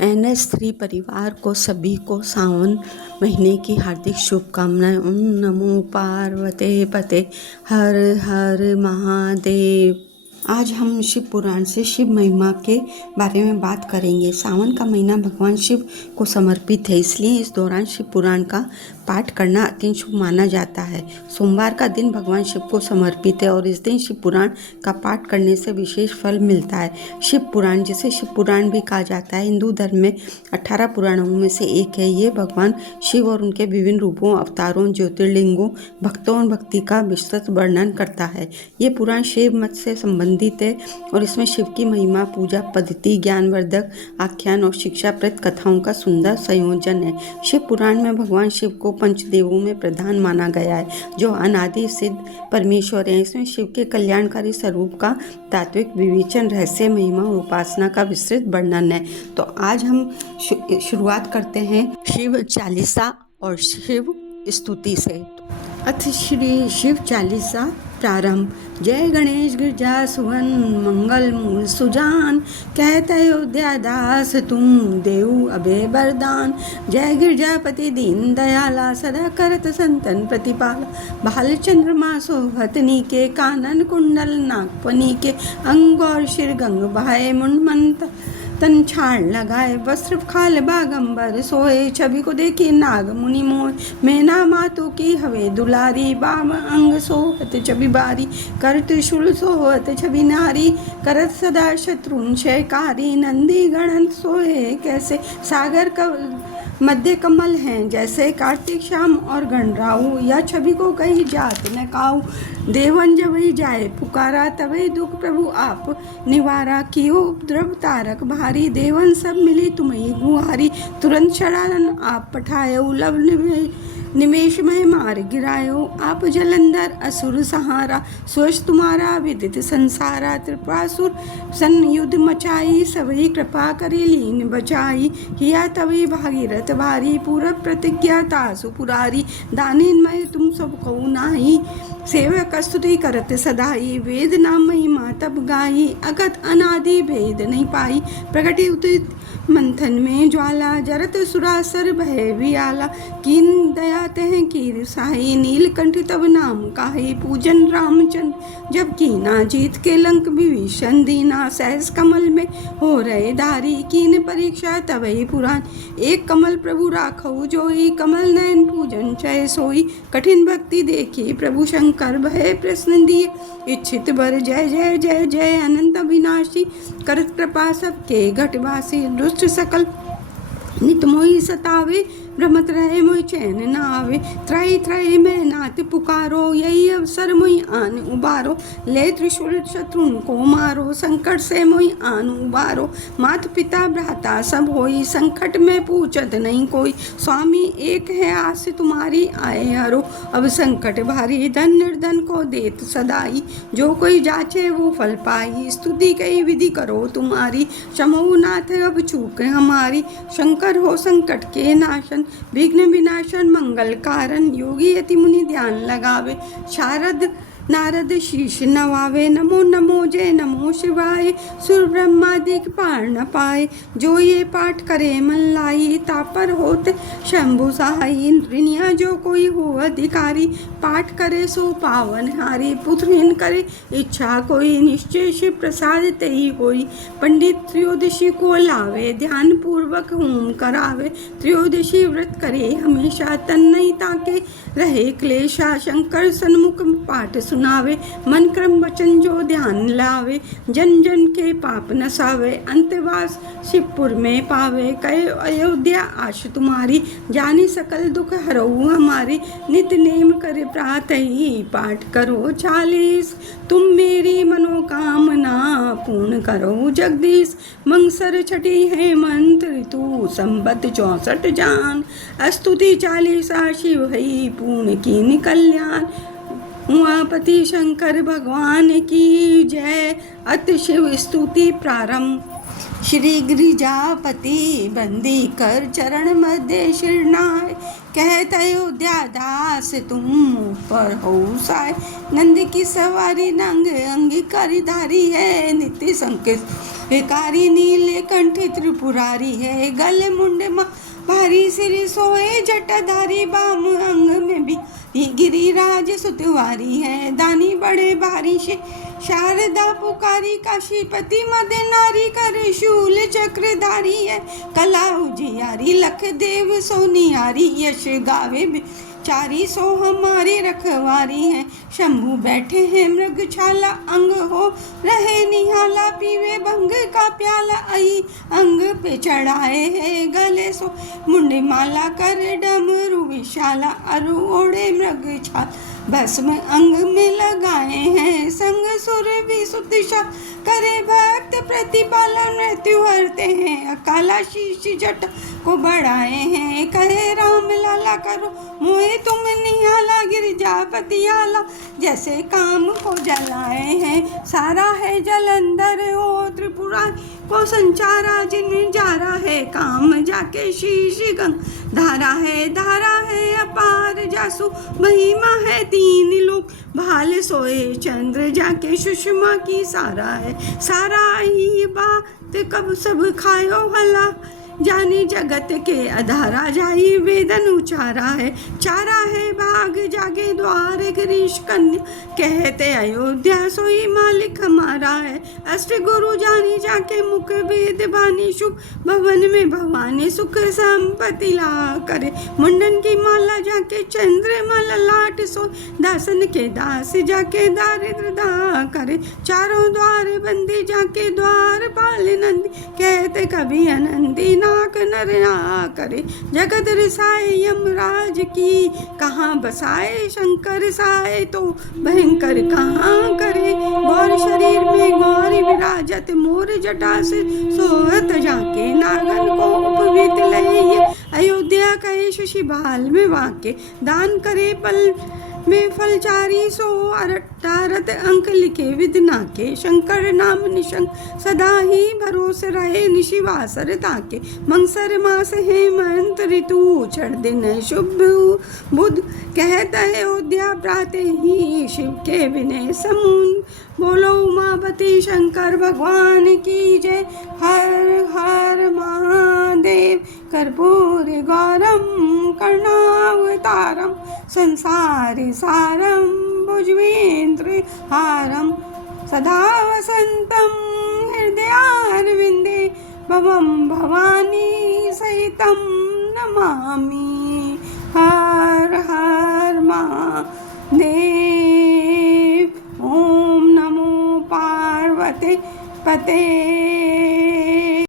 NS3 परिवार को सभी को सावन महीने की हार्दिक शुभकामनाएं। ओम नमो पार्वते पते हर हर महादेव। आज हम शिव पुराण से शिव महिमा के बारे में बात करेंगे। सावन का महीना भगवान शिव को समर्पित है, इसलिए इस दौरान शिव पुराण का पाठ करना अत्यंत शुभ माना जाता है। सोमवार का दिन भगवान शिव को समर्पित है और इस दिन शिव पुराण का पाठ करने से विशेष फल मिलता है। शिव पुराण, जिसे शिव पुराण भी कहा जाता है, हिंदू धर्म में 18 पुराणों में से एक है। ये भगवान शिव और उनके विभिन्न रूपों, अवतारों, ज्योतिर्लिंगों, भक्तों और भक्ति का विस्तृत वर्णन करता है। ये पुराण शिव मत से संबंधित है और इसमें शिव की महिमा, पूजा पद्धति, ज्ञानवर्धक आख्यान और शिक्षाप्रद कथाओं का सुंदर संयोजन है। शिव पुराण में भगवान शिव को पंचदेवों में प्रधान माना गया है, जो अनादि सिद्ध परमेश्वर है। इसमें शिव के कल्याणकारी स्वरूप का तात्विक विवेचन, रहस्य, महिमा और उपासना का विस्तृत वर्णन है। तो आज हम शुरुआत करते हैं शिव चालीसा और शिव स्तुति से। अथ श्री शिव चालीसा प्रारंभ। जय गणेश गिरजा सुवन मंगल मूल सुजान, कहत अयोध्या दास तुम देव अभय वरदान। जय गिरजापति दीन दयाला, सदा करत संतन प्रतिपाला। भाल चंद्रमा सोहत नीके, कानन कुंडल नागपनी के। अंग और शिर गंग बहाए, मुंड मंत तन छाड़ लगाए। वस्त्र खाल बागंबर सोए, छवि को देखी नाग मुनि मोय। मैना मातु की हवे दुलारी, बाम अंग सोहत छवि बारी। कर त्रिशूल सोहत छवि नारी, करत सदा शत्रुन क्षयकारी। नंदी गणन सोए कैसे, सागर का मध्य कमल हैं जैसे। कार्तिक श्याम और गणराऊ, या छवि को कही जात न काऊ। देवन जबई जाए पुकारा, तबई दुख प्रभु आप निवारा। कियो उपद्रव तारक भारी, देवन सब मिली तुम्हें गुहारी। तुरंत शरण आप पठायो, लव निमेश में मार गिरायो। आप जलंधर असुर सहारा, सोच तुम्हारा विदित संसारा। त्रिपुरासुर सन युद्ध मचाई, सबही कृपा करी लीन बचाई। किया तभी भागीरथ भारी, पूरब प्रतिज्ञा तासु पुरारी। दानिन में तुम सब कऊ नाही, सेवक स्तुति करत सदाई। वेद नाम महिमा तब गाई, अगत अनादि भेद नहीं पाई। प्रगति उदित मंथन में ज्वाला, जरत सुरासर भय वियाला। कीन दया तह कीर साई, नीलकंठ तब नाम काहे। पूजन रामचंद्र जब कीना, जीत के लंक विभीषण दीना। सहस कमल में हो रहे धारी, कीन परीक्षा तबई पुराण। एक कमल प्रभु राखऊ जोई, कमल नयन पूजन चय सोई। कठिन भक्ति देखी प्रभु शंकर, भय प्रश्न दिए इच्छित बर। जय जय जय जय अनंत अविनाशी, करत कृपा सबके घटवासी। दुष्ट सकल नित मोहि सतावे, भ्रमत रहे मोहि चैन न आवे। त्राई त्राई में नाथ पुकारो, यही अवसर मोहि आन उबारो। ले त्रिशूल शत्रुन को मारो, संकट से मोहि आन उबारो। मात पिता भ्राता सब होई, संकट में पूछत नहीं कोई। स्वामी एक है आस तुम्हारी, आए हरो अब संकट भारी। धन निर्धन को देत सदाई, जो कोई जाचे वो फल पाई। स्तुति कई विधि करो तुम्हारी, क्षमो नाथ अब चूक हमारी। शंकर हो संकट के नाशन, विघ्न विनाशन मंगल कारण। योगी यति मुनि ध्यान लगावे, शारद नारद शीश नवावे। नमो नमो जय नमो शिवाय, सुर ब्रह्मादिक पार न पाए। जो ये पाठ करे मन लाई, तापर होते शंभु सहाय। इंद्रियां जो कोई हो अधिकारी, पाठ करे सो पावन हारी। पुत्रहीन करे इच्छा कोई, निश्चय शिव प्रसाद तेई होई। पंडित त्रयोदशी को लावे, ध्यान पूर्वक होम करावे। त्रयोदशी व्रत करे हमेशा, तन नहीं ताके रहे क्लेशा। शंकर सन्मुख पाठ सुनावे, मन क्रम वचन जो ध्यान लावे। जन जन के पाप नसावे, अंतवास शिवपुर में पावे। कहे अयोध्या आश तुम्हारी, जानी सकल दुख हरऊ हमारी। नित नेम करे प्रातः ही पाठ करो 40, तुम मेरी मनोकामना पूर्ण करो जगदीश। मंगसर छठी है मंत्र ऋतु, संबत 64 जान। स्तुति चालीसा शिव हई, पूर्ण की कल्याण। उमापति शंकर भगवान की जय। अत शिव स्तुति प्रारंभ। श्री गिरिजापति बंदी कर चरण मध्य शिरनाय, कहत अयोध्या दास तुम पर हो साय। नंद की सवारी नंग अंगीकारी धारी है, नित्य संकेत कारी नील कंठी त्रिपुरारी है, गले मुंडे भारी सिर सोए जटाधारी, बाम अंग में भी गिरिराज सुतवारी है। दानी बड़े भारी से शारदा पुकारी, काशीपति मदे नारी, करे शूल चक्रधारी है। कला उजियारी लख देव सोनियारी, यश गावे चारी सो हमारी रखवारी है। शंभु बैठे हैं मृगछाला, अंग हो रहे निहाला, पीवे भंग का प्याला, आई अंग पे चढ़ाए है। गले सो मुंडे माला, कर डमरू विशाला, अरु ओढ़े मृगछाल, भस्म अंग में लगाए हैं। संग सुर भी सुदिशा, करे भक्त प्रतिपालन, मृत्यु हरते हैं। अकाला शीश जट को बढ़ाए हैं, कहे राम लाला करो मोहे तुम निहाला, गिरजापति आला, जैसे काम को जलाए हैं। सारा है जलंधर हो त्रिपुरा को संचारा, जिन जारा है काम जाके शीश गंग, धारा है अपार जासु, महिमा है तीन लोक, भाल सोए चंद्र जाके सुषमा की सारा है। सारा ही बात कब सब खायो भला, जाने जगत के अधारा, जाई वेदन उचारा है। चारा है भाग जागे द्वार, गिरीश कन्या कहते अयोध्या, सोई मालिक हमारा है। अष्ट गुरु जानी जाके मुख वेद बानी, शुभ भवन में भवानी सुख संपत्ति ला करे। मुंडन की माला जाके चंद्रमा ललाट, सो दासन के दास जाके दारिद्र दा करे। चारों द्वार बंदी जाके द्वार पाल नंदी, कहते कभी अनंदी नाक नर ना करे। जगत रिसाए यमराज की, कहाँ बसाए शंकर साए, तो भयंकर कहाँ करे। गौर शरीर में गौरी विराजत, मोर जटा से सोहत जाके, नागन को उपवित लय। अयोध्या कहे शशि बाल में वाके, दान करे पल में फलचारी, सो अरटारत अंक लिखे विदना के। शंकर नाम निशंक सदा ही भरोस रहे, निशिवासर ताके। मंगसर मास हेमंत ऋतु, छठ दिन शुभ बुध, कहता है अयोध्या प्राते ही, शिव के विनय समून। बोलो उमापति शंकर भगवान की जय। हर हर महादेव। कर्पूर गौरम कर्णावतारम, संसारि सारम भुजगेन्द्र हारम, सदा वसंतम हृदयारविंदे, भवम भवानी सहितं नमामि। हर हर महादेव। ओम नमो पार्वते पते